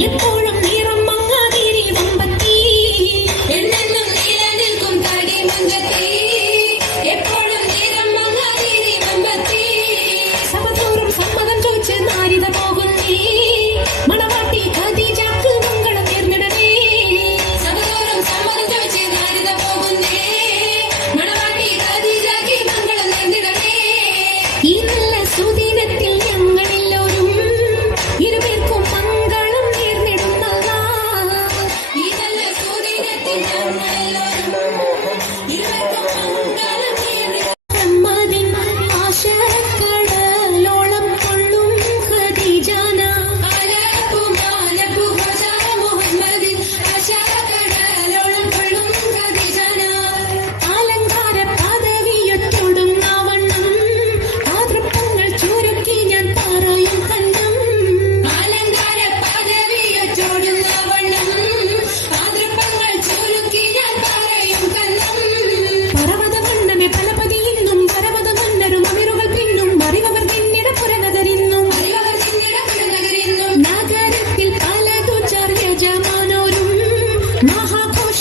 You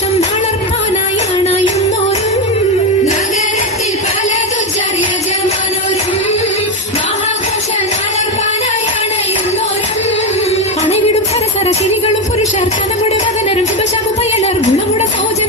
വർഷം നഗരത്തിൽ പലതു ചെറിയ ജമാനോരും. മഹാഘോഷ നടപ്പാനായാണ് എന്നോരും പണവിടും സരസര ശിനികളും പുരുഷർ കനമുടും മകനരും ശുഭശാപയലർ ഗുണമുട സൗജന്യ